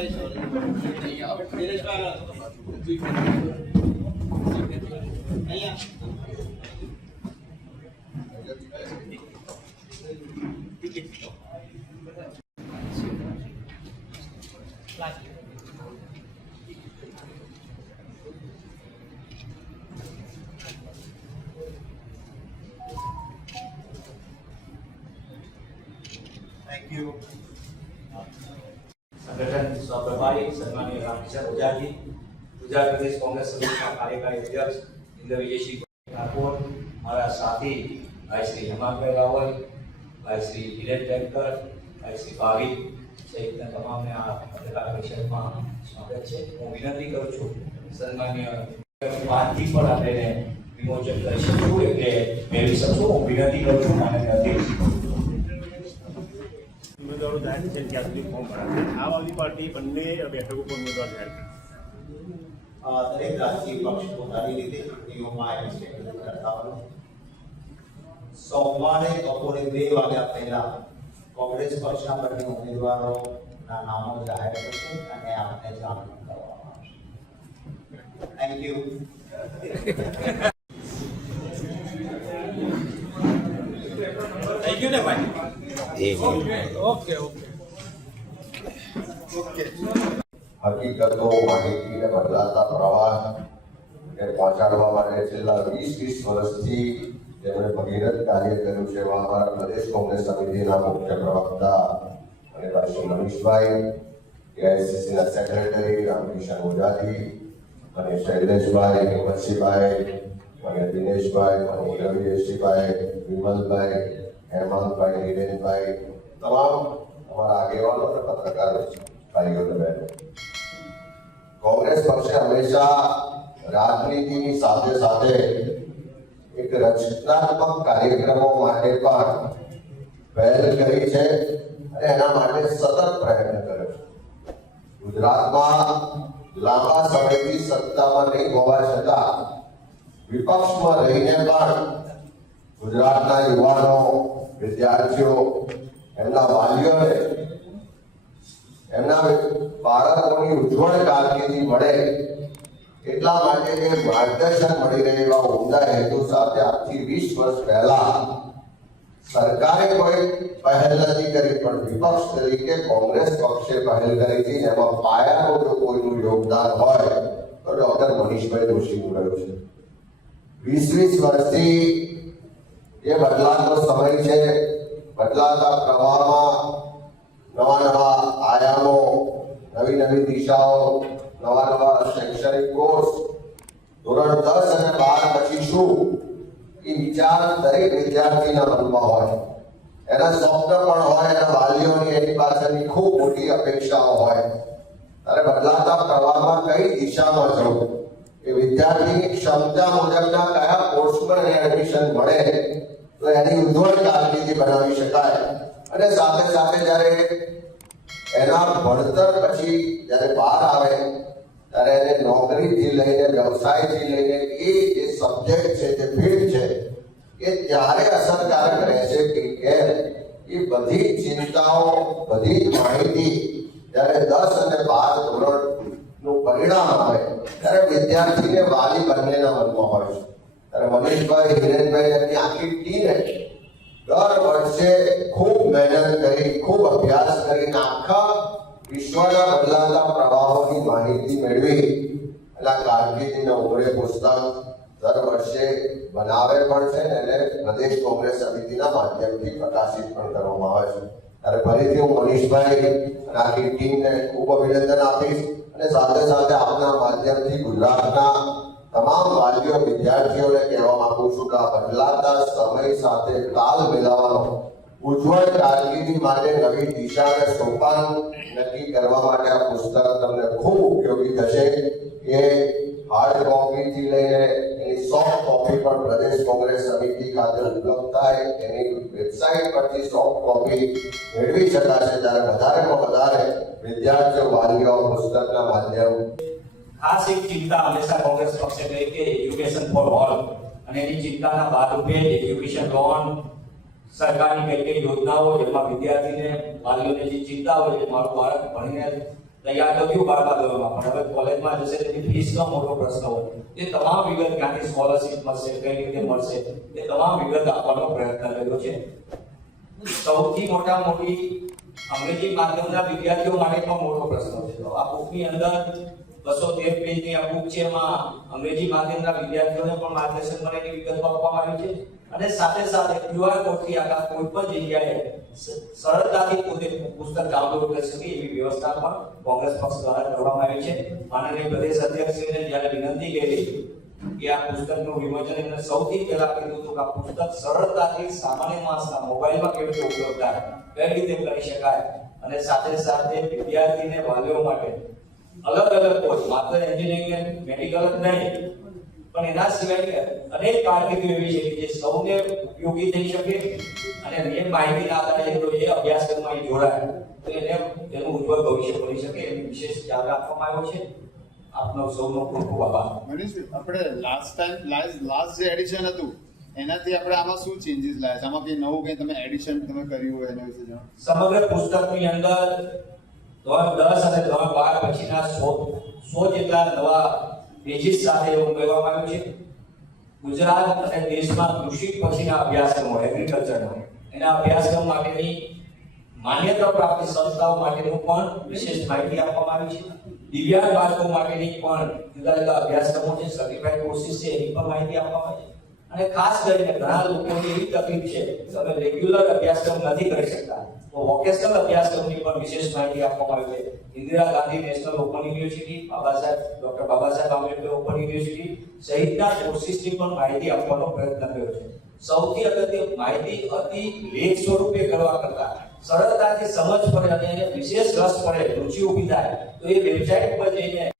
Thank you. संगठन प्रभारी सम्मानीय रामकिशन ओझा जी, गुजरात प्रदेश कांग्रेस समिति का कार्यकारी अध्यक्ष इंद्र विजय सिंह ठाकुर, हमारा साथी भाई श्री हेमंत भाई रावल, भाई श्री हिरेन टेंकर, भाई श्री भाविक सहित तमाम ने आ पत्रकार परिषद में स्वागत है। હું વિનંતી કરું છું સન્માનીય વાતથી પણ આપણે વિમોચન કરી શકશું એટલે મેળવી શકશું। હું વિનંતી કરું છું માનનીય અધ્યક્ષ ઉમેદવારો જાહેર છે ત્યાં સુધી ફોર્મ ભરાશે। આમ આદમી પાર્ટી બંને બેઠકો પર ઉમેદવાર જાહેર કરશે। દરેક રાજકીય પક્ષ પોતાની રીતે ચૂંટણીઓમાં એક્સટેન્ડ કરતા હોય। સોમવારે બપોરે 2 વાગ્યા પહેલા કોંગ્રેસ પક્ષના બંને ઉમેદવારોના નામો જાહેર કરશે અને આપને જાણ કરવામાં આવશે। Thank you. થેન્ક યુ ને ભાઈ। ઓકે હકીકતો માહિતીને બદલાતા પ્રવાહ પહોંચાડવા માટે છેલ્લા 20 વર્ષથી જેમણે ભગીરથ કાર્ય કર્યું છે એવા અમારા પ્રદેશ કોંગ્રેસ સમિતિના મુખ્ય પ્રવક્તા અને ભાઈ શ્રી મનીષભાઈ, એઆઈસીસીના સેક્રેટરી રામકિશન ઓઝાજી અને શૈલેષભાઈ, હિંમતસિંહભાઈ અને દિનેશભાઈ અને રવિજયસિંહભાઈ, વિમલભાઈ, હેમંતભાઈ, હિરેનભાઈ, તમામ हमारा આગેવાનો અને પત્રકાર ભાઈઓ અને બહેનો, કોંગ્રેસ પક્ષે હંમેશા રાજનીતિની સાથે સાથે એક રચનાત્મક કાર્યક્રમો માટે પણ પહેલ કરી છે અને એના માટે સતત પ્રયત્ન કર્યો છે। ગુજરાતમાં લાંબા સમયથી સત્તામાં નહીં હોવા છતાં વિપક્ષમાં રહીને પણ ગુજરાતના યુવાનો, વિદ્યાર્થીઓ, એમના વાલીઓને એમના બાળકોની ઉજ્જવળ કારકિર્દી મળે એટલા માટે જે માર્ગદર્શન મળી રહે એવા ઉમદા હેતુ સાથે આજથી 20 વર્ષ પહેલા સરકારે કોઈ પહેલ નથી કરી પણ વિપક્ષ તરીકે કોંગ્રેસ પક્ષે પહેલ કરી હતી। એમાં પાયાનું જો કોઈનું યોગદાન હોય તો ડોક્ટર મનીષભાઈ જોશીનું રહ્યું છે। 20 વર્ષથી એ બદલાતો સમય છે। બદલાતા પ્રવાહમાં નવા આયામો, નવી દિશાઓ, નવા શૈક્ષણિક કોર્સ, ધોરણ 10 અને 12 પછી શું એ વિચાર દરેક વિદ્યાર્થીના મનમાં હોય। એના સ્વપ્ન પણ હોય, એના વાલીઓની એની પાછળની ખૂબ મોટી અપેક્ષાઓ હોય। ત્યારે બદલાતા પ્રવાહમાં કઈ દિશામાં જવું, એ વિદ્યાર્થીની ક્ષમતા મુજબના કયા કોર્સમાં એને એડમિશન મળે તો એની ઉજ્જવળ કારકિર્દી બનાવી શકાય। અને સાથે સાથે જ્યારે એના ભણતર પછી જ્યારે બહાર આવે ત્યારે એને નોકરીથી લઈને વ્યવસાયથી લઈને એ જે સબ્જેક્ટ છે, જે ફિલ્ડ છે એ ત્યારે અસરકારક રહેશે કે કેમ એ બધી ચિંતાઓ, બધી માહિતી જ્યારે 10 અને 12 ધોરણનું પરિણામ આવે ત્યારે વિદ્યાર્થીને વાલી બંનેના મનમાં હોય છે। ત્યારે મનીષભાઈ, હિરેનભાઈ એમની આખી ટીમે દર વર્ષે ખૂબ મહેનત કરી, ખૂબ અભ્યાસ કરીને આખા વિશ્વના બદલાતા પ્રવાહોની માહિતી મેળવી અને કારકિર્દીના ઉમરે પુસ્તક દર વર્ષે બનાવે પણ છે અને પ્રદેશ કોંગ્રેસ સમિતિના માધ્યમથી પ્રકાશિત પણ કરવામાં આવે છે। ત્યારે ફરીથી હું મનીષભાઈ અને આખી ટીમને ખૂબ અભિનંદન આપીશ અને સાથે સાથે આપના માધ્યમથી ગુજરાતના તમામ વાલીઓ, વિદ્યાર્થીઓને કહેવા માંગુ છું કે આ બદલાતા સમય સાથે તાલ મિલાવવાનો, ઉજ્જવળ કારકિર્દી માટે નવી દિશાને સોપાન નક્કી કરવા માટે આ પુસ્તક તમને ખૂબ ઉપયોગી થશે। એ હાર્ડ કોપીથી લઈને એની સોફ્ટ કોપી પણ પ્રદેશ કોંગ્રેસ સમિતિ ખાતે ઉપલબ્ધ થાય, એની વેબસાઇટ પરથી સોફ્ટ કોપી મેળવી શકાશે। ત્યારે વધારેમાં વધારે વિદ્યાર્થીઓ, વાલીઓ પુસ્તકના માધ્યમ ખાસ એક ચિંતા હંમેશા કોંગ્રેસ પક્ષે કહી કે એજ્યુકેશન ફોર ઓલ અને એની ચિંતાના ભાગરૂપે એજ્યુકેશન લોન સરકારની કઈ કઈ યોજનાઓ જેમાં વિદ્યાર્થીને વાલીઓને જે ચિંતા હોય છે મારું બાળક ભણીને તૈયાર તો થયું 12મા ધોરણમાં પણ હવે કોલેજમાં જશે તેની ફીસનો મોટો પ્રશ્ન હોય એ તમામ વિગત ક્યાંથી સ્કોલરશીપ મળશે કઈ રીતે મળશે એ તમામ વિગત આપવાનો પ્રયત્ન કર્યો છે સૌથી મોટી અંગ્રેજી માધ્યમના વિદ્યાર્થીઓ માટે પણ મોટો પ્રશ્ન છે તો આ બુકની અંદર 213 પેજની આ બુક છે એમાં અંગ્રેજી માધ્યમના વિદ્યાર્થીઓને પણ માર્ગદર્શન મળેની વિગત આપવામાં આવી છે અને સાથે સાથે QR કોડથી આખા કોઈ પણ જગ્યાએ સરળતાથી પોતે પુસ્તક ડાઉનલોડ કરી શકે એવી વ્યવસ્થા પણ કોંગ્રેસ પક્ષ દ્વારા કરવામાં આવી છે માનનીય પ્રદેશ અધ્યક્ષશ્રીને જ્યારે વિનંતી કરી કે આ પુસ્તકનું વિમોચન એમને સૌથી પહેલા કીધું હતું કે આ પુસ્તક સરળતાથી સામાન્ય માણસના મોબાઈલમાં કેવી રીતે ઉપયોગ થાય કઈ રીતે કરી શકાય અને સાથે સાથે વિદ્યાર્થીને વાલીઓ માટે અલગ કોર્સ માત્ર એન્જિનિયરિંગ અને મેડિકલ જ નહીં પણ એના સિવાય અનેક કારકિર્દીઓ એવી છે કે જે સૌને ઉપયોગી થઈ શકે અને એ માહિતીના આધારે જો એ અભ્યાસક્રમમાં જોડાય તો એને એનું ઉજ્જવળ ભવિષ્ય બની શકે એની વિશેષ ખ્યાલ રાખવામાં આવ્યો છે આપનો સૌનો ખૂબ ખૂબ આભાર મનીષભાઈ આપણે લાસ્ટ જે એડિશન હતું એનાથી આપણે આમાં શું ચેન્જીસ લાવ્યા છે આમાં કંઈ નવું કંઈ તમે એડિશન તમે કર્યું હોય એના વિશે જણાવો સમગ્ર પુસ્તકની અંદર ધોરણ 10 અને ધોરણ 12 પછીના 100 જેટલા નવા પેજીસ સાથે ઉમેરવામાં આવ્યું છે ગુજરાત અને દેશમાં કૃષિ પછીના અભ્યાસક્રમો એગ્રીકલ્ચરના એના અભ્યાસક્રમ માટેની માન્યતા પ્રાપ્ત સંસ્થાઓ માટેનું પણ વિશેષ માહિતી આપવામાં આવી છે દિવ્યાંગ બાળકો માટેની પણ જુદા જુદા અભ્યાસક્રમો છે સર્ટિફાઈડ કોર્સિસ છે એની પણ માહિતી આપવામાં આવી છે અને ખાસ કરીને ઘણા લોકોને એવી તકલીફ છે તમે રેગ્યુલર અભ્યાસક્રમ નથી કરી શકતા તો વોકેશનલ અભ્યાસક્રમની પણ વિશેષ માહિતી આપવામાં આવી છે Indira Gandhi National Open University Doctor Baba Saheb Ambedkar open university સહિતના કોર્સિસની પણ માહિતી આપવાનો પ્રયત્ન કર્યો છે સૌથી અગત્ય માહિતી અતિ લેખ સ્વરૂપે કરવા કરતા સરળતાથી સમજ પડે અને એને વિશેષ રસ પડે રુચિ ઊભી થાય તો એ વેબસાઇટ પર જઈને